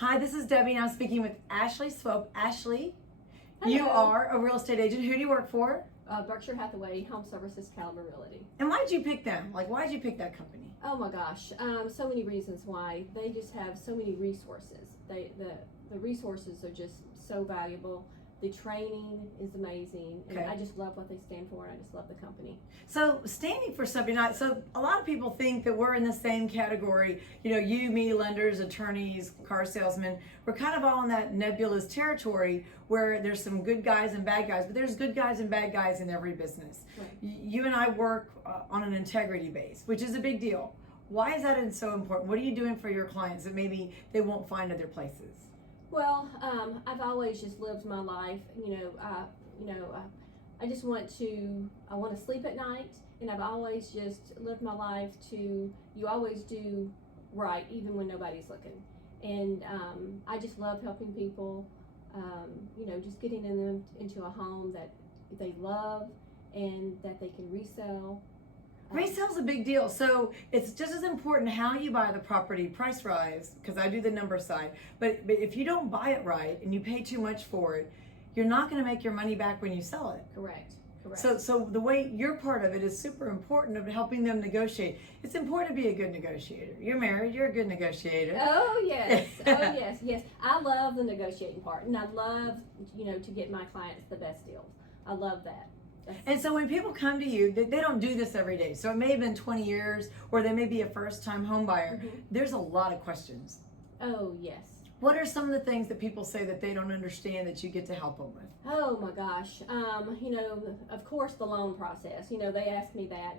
Hi, this is Debbie, and I'm speaking with Ashley Swope. Ashley, Hello. you are a real estate agent. Who do you work for? Berkshire Hathaway Home Services Caliber Realty. And why did you pick them? Why did you pick that company? Oh my gosh, so many reasons why. They just have so many resources. The resources are just so valuable. The training is amazing, and Okay. I just love what they stand for, and I just love the company. So standing for something, so a lot of people think that we're in the same category. You know, you, me, lenders, attorneys, car salesmen, we're kind of all in that nebulous territory where there's some good guys and bad guys, but there's good guys and bad guys in every business. Right. You and I work on an integrity base, which is a big deal. Why is that so important? What are you doing for your clients that maybe they won't find other places? Well, I've always just lived my life. I just want to sleep at night, and I've always just lived my life to. You always do right, even when nobody's looking, and I just love helping people. Just getting them into a home that they love and that they can resell. Resale's a big deal. So it's just as important how you buy the property, price rise, because I do the number side. But if you don't buy it right and you pay too much for it, you're not going to make your money back when you sell it. Correct. So the way you're part of it is super important of helping them negotiate. It's important to be a good negotiator. You're married, you're a good negotiator. Oh yes, yes. I love the negotiating part, and I love to get my clients the best deals. I love that. And so when people come to you, they don't do this every day. So it may have been 20 years, or they may be a first-time home buyer. Mm-hmm. There's a lot of questions. Oh, yes. What are some of the things that people say that they don't understand that you get to help them with? Oh my gosh. Of course the loan process. They ask me that,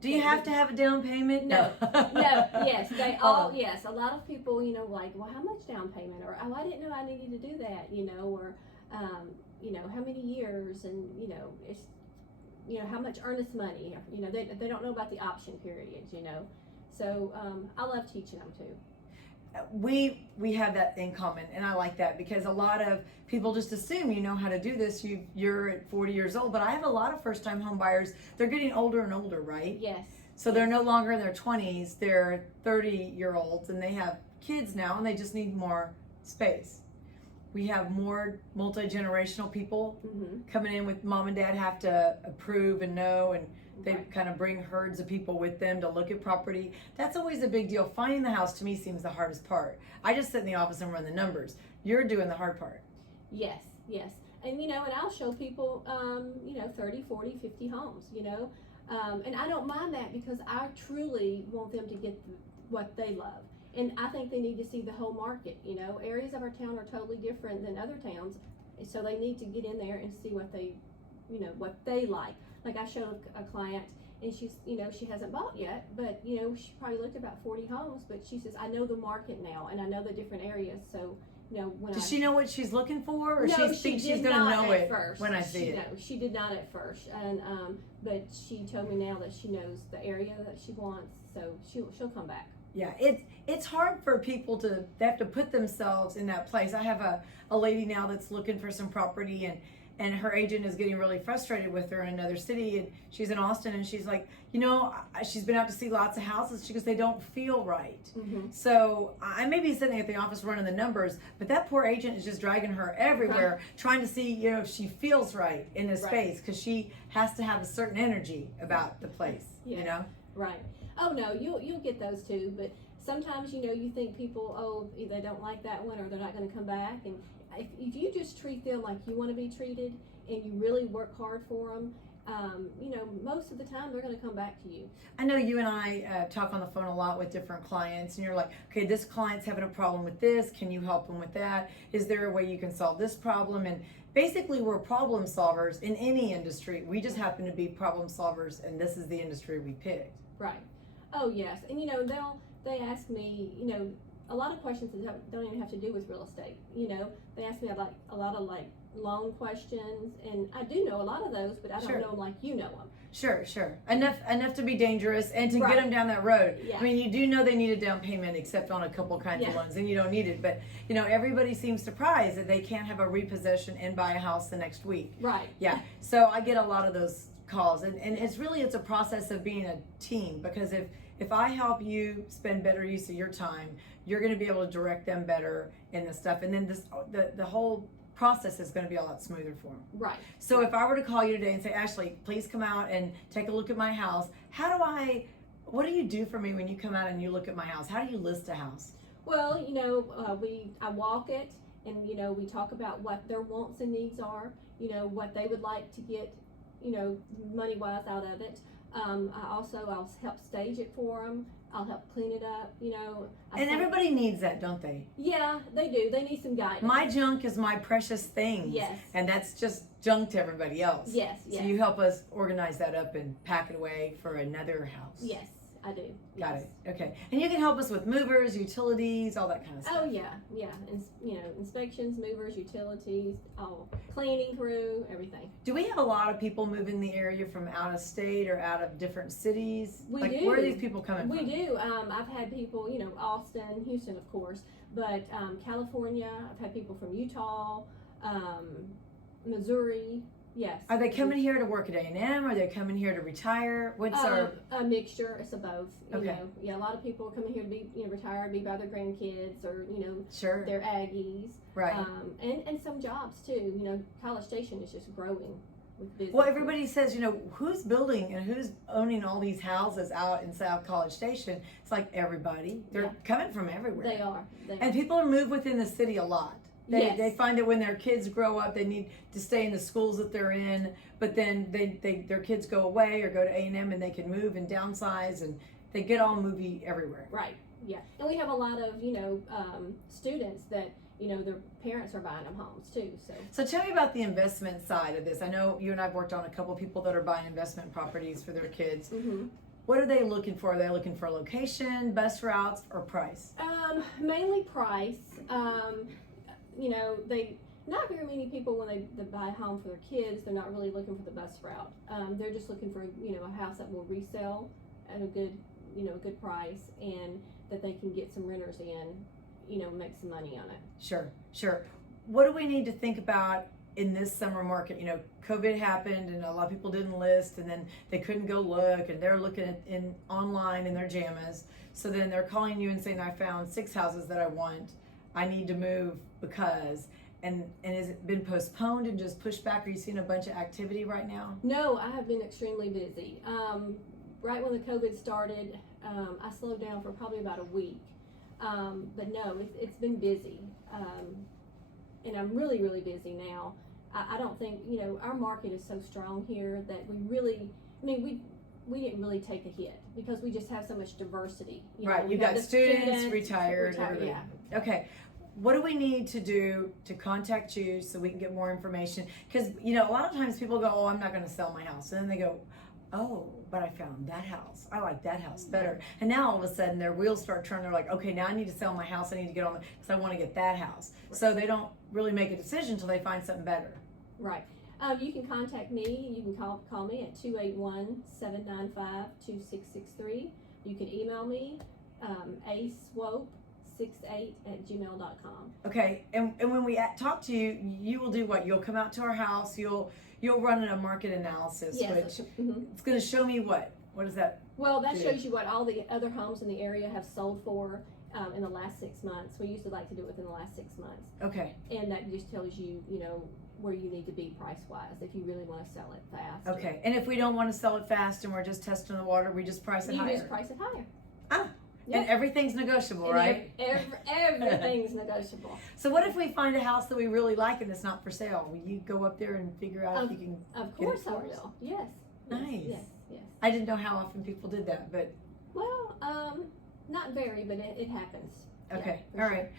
Do you have to have a down payment? No. Yes. Yes. A lot of people, well, how much down payment? Or, oh, I didn't know I needed to do that, or, how many years, and it's how much earnest money, they don't know about the option periods, so I love teaching them too. We have that in common, and I like that because a lot of people just assume you know how to do this. You're at 40 years old, but I have a lot of first-time home buyers. They're getting older and older, right? Yes. So they're no longer in their 20s, they're 30-year-olds, and they have kids now, and they just need more space. We have more multi-generational people coming in with mom and dad have to approve and know, and they kind of bring herds of people with them to look at property. That's always a big deal. Finding the house to me seems the hardest part. I just sit in the office and run the numbers. You're doing the hard part. Yes. And and I'll show people 30, 40, 50 homes, and I don't mind that because I truly want them to get what they love. And I think they need to see the whole market. Areas of our town are totally different than other towns, so they need to get in there and see what they like. Like I showed a client, and she's, she hasn't bought yet, but she probably looked at about 40 homes. But she says, I know the market now, and I know the different areas. So Does she know what she's looking for, or no, she thinks she she's did going to not know at it first. when I see it? No, she did not at first, and but she told me now that she knows the area that she wants, so she'll come back. Yeah, it's hard for people they have to put themselves in that place. I have a lady now that's looking for some property, and her agent is getting really frustrated with her in another city, and she's in Austin, and she's like, she's been out to see lots of houses. She goes, they don't feel right. Mm-hmm. So I may be sitting at the office running the numbers, but that poor agent is just dragging her everywhere, trying to see if she feels right in this space, because she has to have a certain energy about the place. Right. Oh no, you'll get those too, but sometimes you think people, they don't like that one, or they're not going to come back, and if you just treat them like you want to be treated, and you really work hard for them, most of the time they're going to come back to you. I know you and I talk on the phone a lot with different clients, and you're like, okay, this client's having a problem with this. Can you help them with that? Is there a way you can solve this problem? And basically, we're problem solvers in any industry. We just happen to be problem solvers, and this is the industry we picked. Right. Oh yes, and they ask me, a lot of questions that don't even have to do with real estate. They ask me about a lot of loan questions, and I do know a lot of those, but I don't know them like you know them. Sure. Enough to be dangerous and to get them down that road. Yeah. I mean, you do know they need a down payment, except on a couple kinds of loans, and you don't need it. But everybody seems surprised that they can't have a repossession and buy a house the next week. Right. Yeah. So I get a lot of those calls, and it's a process of being a team, because if I help you spend better use of your time, you're going to be able to direct them better in the stuff, and then the whole process is going to be a lot smoother for them. Right. So if I were to call you today and say, Ashley, please come out and take a look at my house, what do you do for me when you come out and you look at my house? How do you list a house? Well, I walk it, and we talk about what their wants and needs are. What they would like to get, money wise out of it. I'll help stage it for them. I'll help clean it up. And everybody needs that, don't they? Yeah, they do. They need some guidance. My junk is my precious things. Yes. And that's just junk to everybody else. Yes. So you help us organize that up and pack it away for another house. Yes, I do. Got Yes. it. Okay. And you can help us with movers, utilities, all that kind of stuff. Oh yeah. And inspections, movers, utilities, cleaning crew, everything. Do we have a lot of people moving the area from out of state or out of different cities? We do. Where are these people coming from? We do. I've had people, Austin, Houston, of course, but California. I've had people from Utah, Missouri. Yes. Are they coming here to work at A&M? Are they coming here to retire? What's our a mixture? It's of both. Okay. A lot of people are coming here to be retired, be by their grandkids, or Sure. their Aggies. Right. And some jobs too. College Station is just growing with business. Well, everybody says, who's building and who's owning all these houses out in South College Station? It's like everybody. They're coming from everywhere. They are. And people are moved within the city a lot. Yes. They find that when their kids grow up, they need to stay in the schools that they're in, but then their kids go away or go to A&M and they can move and downsize, and they get all movie everywhere. Right. Yeah. And we have a lot of students that their parents are buying them homes too. So tell me about the investment side of this. I know you and I've worked on a couple people that are buying investment properties for their kids. Mm-hmm. What are they looking for? Are they looking for location, bus routes, or price? Mainly price. They not very many people when they buy a home for their kids. They're not really looking for the bus route. They're just looking for a house that will resell at a good good price, and that they can get some renters in, make some money on it. Sure. What do we need to think about in this summer market? COVID happened and a lot of people didn't list, and then they couldn't go look, and they're looking online in their jammas. So then they're calling you and saying, I found 6 houses that I want. I need to move because, and has it been postponed and just pushed back? Are you seeing a bunch of activity right now? No, I have been extremely busy. Right when the COVID started, I slowed down for probably about a week. But no, it's been busy. And I'm really, really busy now. I don't think, our market is so strong here that we really, we didn't really take a hit because we just have so much diversity. Right, you got students, retired, everything. Yeah. Okay, what do we need to do to contact you so we can get more information? Because, a lot of times people go, I'm not going to sell my house. And then they go, oh, but I found that house. I like that house better. And now all of a sudden their wheels start turning. They're like, okay, now I need to sell my house. I need to get on because I want to get that house. So they don't really make a decision until they find something better. Right. You can contact me. You can call me at 281-795-2663. You can email me, aswope68@gmail.com. Okay, and when we talk to you, you will do what? You'll come out to our house. You'll run a market analysis, Yes. which it's going to show me what? What is that? Well, that shows you what all the other homes in the area have sold for in the last 6 months. We used to like to do it within the last 6 months. Okay. And that just tells you, where you need to be price-wise if you really want to sell it fast. Okay, and if we don't want to sell it fast and we're just testing the water, we just price it higher. You just price it higher. Ah, Yep. and everything's negotiable, And right? Everything's negotiable. So what if we find a house that we really like and it's not for sale? Will you go up there and figure out if you can Of get course it I for us? will. Yes. Nice. Yes. I didn't know how often people did that, but Well, not very, but it happens. okay, Yeah, all right.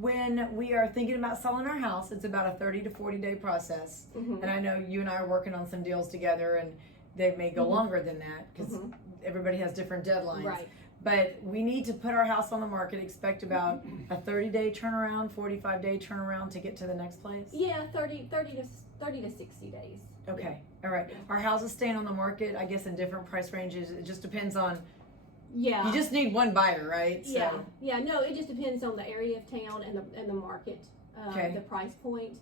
When we are thinking about selling our house, it's about a 30 to 40 day process. Mm-hmm. And I know you and I are working on some deals together, and they may go longer than that because everybody has different deadlines. Right. But we need to put our house on the market, expect about a 30-day turnaround, 45-day turnaround to get to the next place? Yeah, 30 to 60 days. Okay, all right. Our houses staying on the market, I guess, in different price ranges. It just depends on, Yeah. you just need one buyer, right? So, Yeah. No, it just depends on the area of town and the market, Okay. the price point.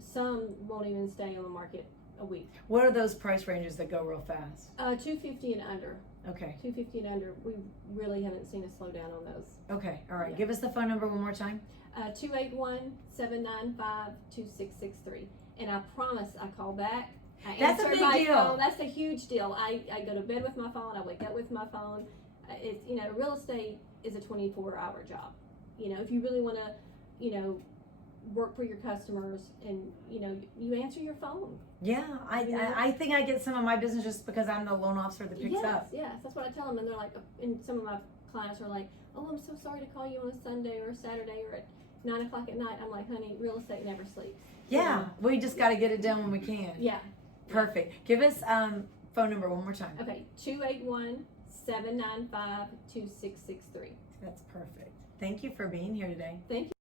Some won't even stay on the market a week. what are those price ranges that go real fast? 250 and under. Okay. 250 and under, we really haven't seen a slowdown on those. Okay. All right. Yeah. Give us the phone number one more time. 281-795-2663. And I promise I call back. That's a big deal. Phone. That's a huge deal. I go to bed with my phone. I wake up with my phone. It's, real estate is a 24-hour job. If you really want to, work for your customers and, you answer your phone. Yeah. I think I get some of my business just because I'm the loan officer that picks up. Yes. That's what I tell them. And they're like, and some of my clients are like, oh, I'm so sorry to call you on a Sunday or a Saturday or at 9 o'clock at night. I'm like, honey, real estate never sleeps. Yeah. We just got to get it done when we can. Yeah. Perfect. Give us phone number one more time. Okay, 281-795-2663. That's perfect. Thank you for being here today. Thank you.